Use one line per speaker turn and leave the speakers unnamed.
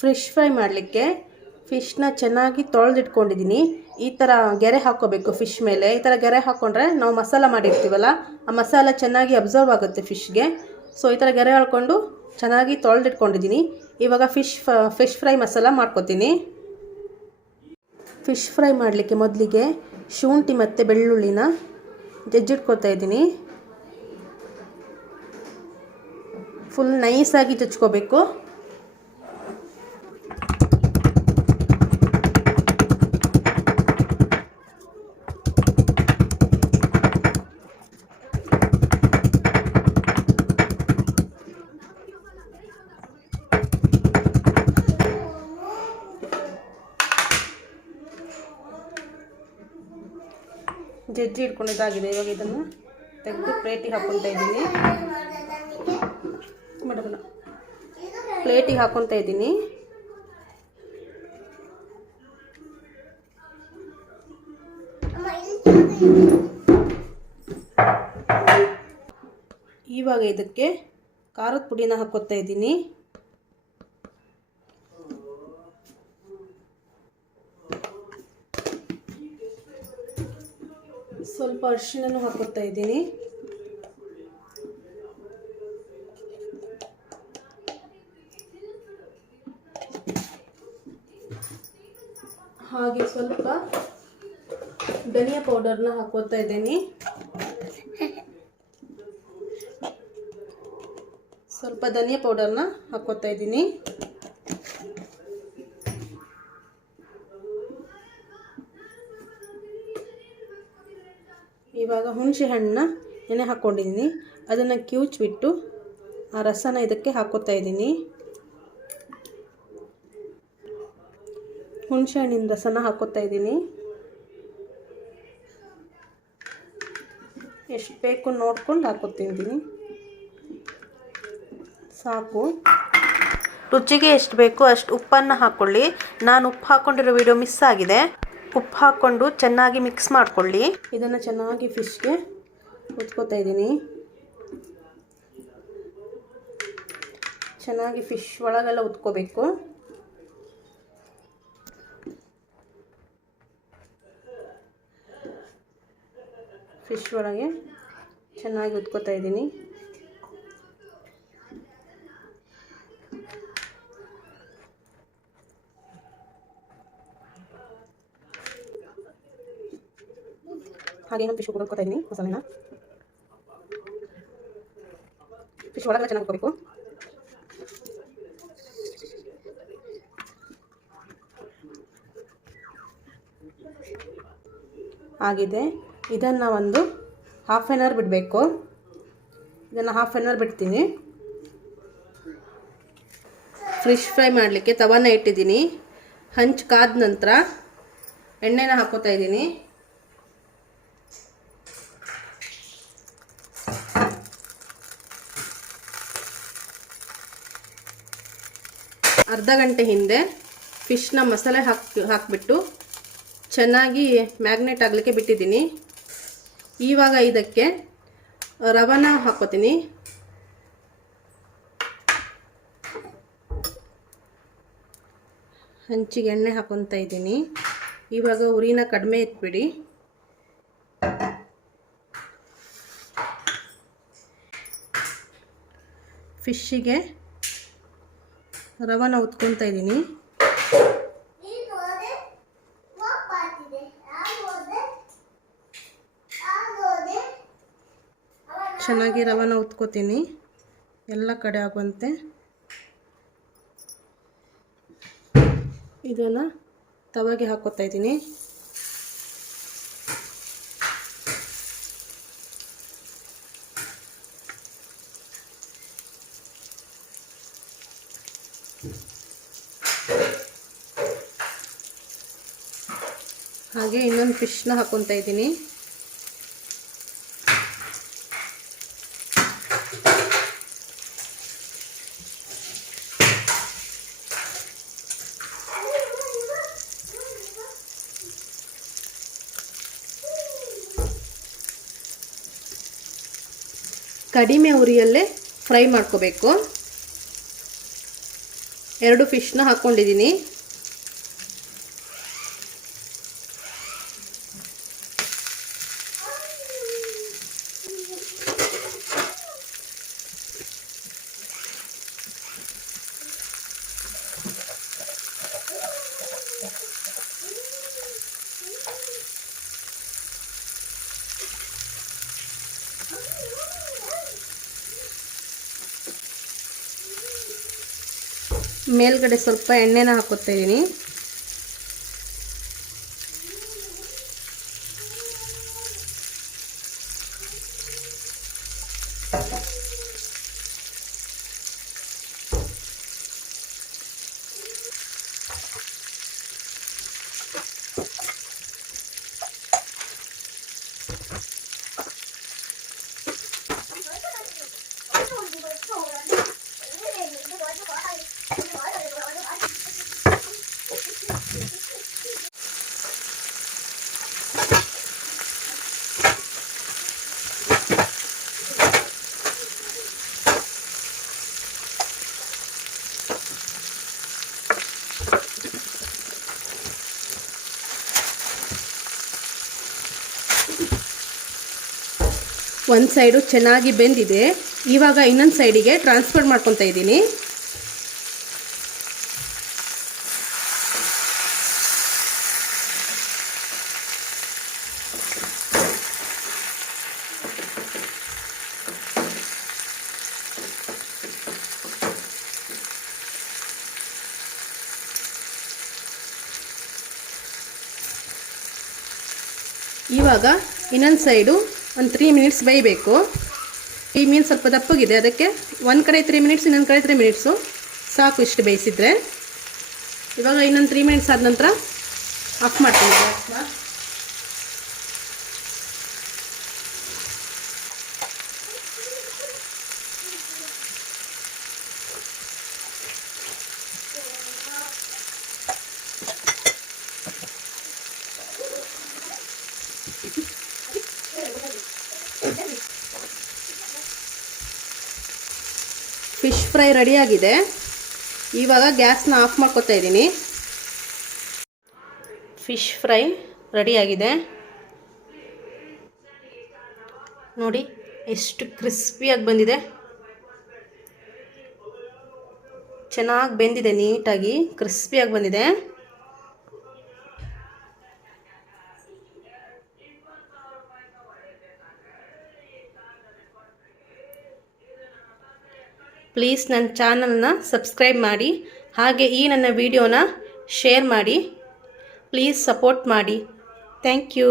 Fish fry ಮಾಡಲಿಕ್ಕೆ ಫಿಶ್ನ ಚೆನ್ನಾಗಿ ತೊಳೆದಿಟ್ಕೊಂಡಿದ್ದೀನಿ. ಈ ಥರ ಗೆರೆ ಹಾಕೋಬೇಕು ಫಿಶ್ ಮೇಲೆ. ಈ ಥರ ಗೆರೆ ಹಾಕ್ಕೊಂಡ್ರೆ ನಾವು ಮಸಾಲ ಮಾಡಿರ್ತೀವಲ್ಲ, ಆ ಮಸಾಲ ಚೆನ್ನಾಗಿ ಅಬ್ಸರ್ವ್ ಆಗುತ್ತೆ ಫಿಶ್ಗೆ. ಸೊ ಈ ಥರ ಗೆರೆ ಹಾಕ್ಕೊಂಡು ಚೆನ್ನಾಗಿ ತೊಳೆದಿಟ್ಕೊಂಡಿದ್ದೀನಿ. ಇವಾಗ ಫಿಶ್ ಫಿಶ್ ಫ್ರೈ ಮಸಾಲ ಮಾಡ್ಕೊತೀನಿ. ಫಿಶ್ ಫ್ರೈ ಮಾಡಲಿಕ್ಕೆ ಮೊದಲಿಗೆ ಶುಂಠಿ ಮತ್ತು ಬೆಳ್ಳುಳ್ಳಿನ ಜಜ್ಜಿಟ್ಕೊತಾ ಇದ್ದೀನಿ. ಫುಲ್ ನೈಸಾಗಿ ಜಜ್ಕೋಬೇಕು ಜಜ್ಜಿ ಇಟ್ಕೊಂಡಿದ್ದಾಗಿದೆ. ಇವಾಗ ಇದನ್ನು ತೆಗೆದು ಪ್ಲೇಟಿಗೆ ಹಾಕ್ಕೊತಾ ಇದ್ದೀನಿ. ಮೇಡಮ್ ಪ್ಲೇಟಿಗೆ ಹಾಕ್ಕೊತಾ ಇದ್ದೀನಿ. ಇವಾಗ ಇದಕ್ಕೆ ಖಾರದ ಪುಡಿನ ಹಾಕ್ಕೊತಾ ಇದ್ದೀನಿ. ಸ್ವಲ್ಪ ಅರಿಶಿನೂ ಹಾಕೋತಾ ಇದ್ದೀನಿ. ಹಾಗೆ ಸ್ವಲ್ಪ ಧನಿಯಾ ಪೌಡರ್ನ ಹಾಕೋತಾ ಇದ್ದೀನಿ. ಸ್ವಲ್ಪ ಧನಿಯಾ ಪೌಡರ್ನ ಹಾಕೋತಾ ಇದ್ದೀನಿ. ಇವಾಗ ಹುಣಸೆ ಹಣ್ಣನ್ನ ನೆನೆ ಹಾಕ್ಕೊಂಡಿದ್ದೀನಿ ಅದನ್ನು ಕಿವುಚ್ಬಿಟ್ಟು ಆ ರಸನ ಇದಕ್ಕೆ ಹಾಕೋತಾ ಇದ್ದೀನಿ. ಹುಣಸೆ ಹಣ್ಣಿನ ರಸನ ಹಾಕೋತಾ ಇದ್ದೀನಿ. ಎಷ್ಟು ಬೇಕು ನೋಡ್ಕೊಂಡು ಹಾಕೋತಿದ್ದೀನಿ ಸಾಕು. ರುಚಿಗೆ ಎಷ್ಟು ಬೇಕು ಅಷ್ಟು ಉಪ್ಪನ್ನು ಹಾಕ್ಕೊಳ್ಳಿ ನಾನು ಉಪ್ಪು ಹಾಕ್ಕೊಂಡಿರೋ ವಿಡಿಯೋ ಮಿಸ್ ಆಗಿದೆ. ಉಪ್ಪು ಹಾಕ್ಕೊಂಡು ಚೆನ್ನಾಗಿ ಮಿಕ್ಸ್ ಮಾಡ್ಕೊಳ್ಳಿ. ಇದನ್ನು ಚೆನ್ನಾಗಿ ಫಿಶ್ಗೆ ಉತ್ಕೋತಾ ಇದ್ದೀನಿ. ಚೆನ್ನಾಗಿ ಫಿಶ್ ಒಳಗೆಲ್ಲ ಉತ್ಕೋಬೇಕು. ಫಿಶ್ ಒಳಗೆ ಚೆನ್ನಾಗಿ ಉತ್ಕೋತಾ ಇದ್ದೀನಿ. ಹಾಗೆ ಇನ್ನೊಂದು ಫಿಶ್ ಹುಡ್ಕೋತಾ ಇದ್ದೀನಿ, ಮಸಾಲೆನ. ಫಿಶ್ ಒಳಗಡೆ ಚೆನ್ನಾಗಿ ಹುಡ್ಕೋಬೇಕು ಆಗಿದೆ. ಇದನ್ನು ಒಂದು ಹಾಫ್ ಆನ್ ಅವರ್ ಬಿಡಬೇಕು. ಇದನ್ನು ಹಾಫ್ ಆನ್ ಅವರ್ ಬಿಡ್ತೀನಿ. ಫಿಶ್ ಫ್ರೈ ಮಾಡಲಿಕ್ಕೆ ತವಾನ ಇಟ್ಟಿದ್ದೀನಿ. ಹಂಚು ಕಾದ ನಂತರ ಎಣ್ಣೆನ ಹಾಕೋತಾ ಇದ್ದೀನಿ. ಅರ್ಧ ಗಂಟೆ ಹಿಂದೆ ಫಿಶ್ನ ಮಸಾಲೆ ಹಾಕಿ, ಹಾಕಿಬಿಟ್ಟು ಚೆನ್ನಾಗಿ ಮ್ಯಾಗ್ನೇಟ್ ಆಗಲಿಕ್ಕೆ ಬಿಟ್ಟಿದ್ದೀನಿ. ಇವಾಗ ಇದಕ್ಕೆ ರವನ ಹಾಕೋತೀನಿ. ಹಂಚಿಗೆ ಎಣ್ಣೆ ಹಾಕೊತಾ ಇದ್ದೀನಿ. ಇವಾಗ ಉರಿನ ಕಡಿಮೆ ಇಟ್ಬಿಡಿ. ಫಿಶ್ಶಿಗೆ ರವನ ಉತ್ಕೊತಾ ಇದ್ದೀನಿ ಚೆನ್ನಾಗಿ ರವನ ಉತ್ಕೋತೀನಿ ಎಲ್ಲ ಕಡೆ ಆಗುವಂತೆ. ಇದನ್ನು ತವಾಗೆ ಹಾಕೋತಾ ಇದ್ದೀನಿ ಹಾಗೆ ಇನ್ನೊಂದು ಫಿಶ್ನ ಹಾಕೊತಾ ಇದ್ದೀನಿ. ಕಡಿಮೆ ಉರಿಯಲ್ಲೇ ಫ್ರೈ ಮಾಡ್ಕೋಬೇಕು. ಎರಡು ಫಿಶ್ನ ಹಾಕ್ಕೊಂಡಿದ್ದೀನಿ. ಮೇಲ್ಗಡೆ ಸ್ವಲ್ಪ ಎಣ್ಣೆನ ಹಾಕೋತಾ ಇದ್ದೀನಿ. ಒಂದು ಸೈಡು ಚೆನ್ನಾಗಿ ಬೆಂದಿದೆ. ಇವಾಗ ಇನ್ನೊಂದು ಸೈಡಿಗೆ ಟ್ರಾನ್ಸ್ಫರ್ ಮಾಡ್ಕೊತಾ ಇದ್ದೀನಿ. ಇವಾಗ ಇನ್ನೊಂದು ಸೈಡು ಒಂದು ತ್ರೀ ಮಿನಿಟ್ಸ್ ಬೇಯಬೇಕು. ಈ ಮೀನು ಸ್ವಲ್ಪ ದಪ್ಪಗಿದೆ. ಅದಕ್ಕೆ ಒಂದು ಕಡೆ ತ್ರೀ ಮಿನಿಟ್ಸ್ ಇನ್ನೊಂದು ಕಡೆ ತ್ರೀ ಮಿನಿಟ್ಸು ಸಾಕು ಇಷ್ಟು ಬೇಯಿಸಿದ್ರೆ. ಇವಾಗ ಇನ್ನೊಂದು ತ್ರೀ ಮಿನಿಟ್ಸ್ ಆದ ನಂತರ ಆಫ್ ಮಾಡ್ತೀನಿ. ಫ್ರೈ ರೆಡಿಯಾಗಿದೆ. ಇವಾಗ ಗ್ಯಾಸ್ನ ಆಫ್ ಮಾಡ್ಕೊತಾ ಇದ್ದೀನಿ. ಫಿಶ್ ಫ್ರೈ ರೆಡಿಯಾಗಿದೆ. ನೋಡಿ, ಎಷ್ಟು ಕ್ರಿಸ್ಪಿಯಾಗಿ ಬಂದಿದೆ. ಚೆನ್ನಾಗಿ ಬೆಂದಿದೆ, ನೀಟಾಗಿ ಕ್ರಿಸ್ಪಿಯಾಗಿ ಬಂದಿದೆ. ಪ್ಲೀಸ್ ನನ್ನ ಚಾನಲ್ನ ಸಬ್ಸ್ಕ್ರೈಬ್ ಮಾಡಿ, ಹಾಗೆ ಈ ನನ್ನ ವಿಡಿಯೋನ ಶೇರ್ ಮಾಡಿ, ಪ್ಲೀಸ್ ಸಪೋರ್ಟ್ ಮಾಡಿ. Thank you.